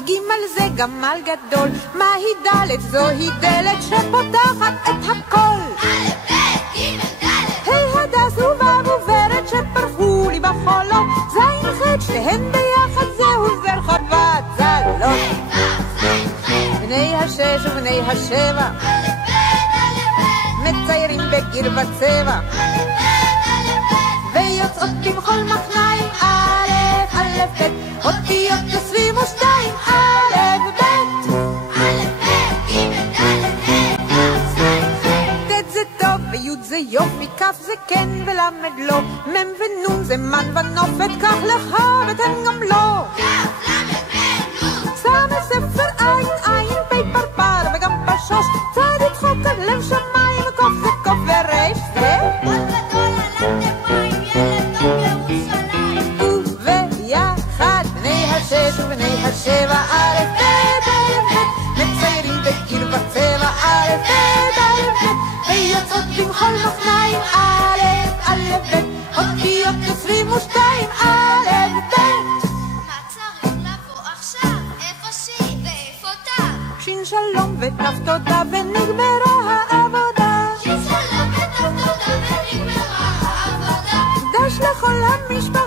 ג' זה גמל גדול, מהי ד' זוהי דלת שפותחת את הכל. א' ב' ג' ד' ה' הדס ובב וברד שפרחו לי בחולות, זין ח' שתיהן ביחד זהו ברחובות זלות. בני השש ובני השבע מציירים בגיר בצבע ויוצאות במחול מחניים א' א' ב' אותיות 22 א' ב' א' ב' ג' ד' ה' ד' זה טוב וי' זה יופי, כ' זה כן ולמד לא, מ' ונ' זה מן ונופת, כך לך ותן גם לא. כ' למד מ' ס' ספר עין עין פ' פרפר וגם פשוש, צד ידחוק עד לב שמיים, קוף זה קוף ורש זה עוד גדול עלת מים ילד טוב ירושלים. וביחד בני השש ובני השבע א' ב' א' ב' מציירים בגיר בצבע א' ב' א' ב' ויוצאות במחול מחניים א' א' ב' אותיות 22 א' ב'. מה צריך לבוא עכשיו? איפה שין ואיפה ת'? שין שלום ות' תודה ונגמרה העבודה. שין שלום ות' תודה ונגמרה העבודה. דש לכל המשפחה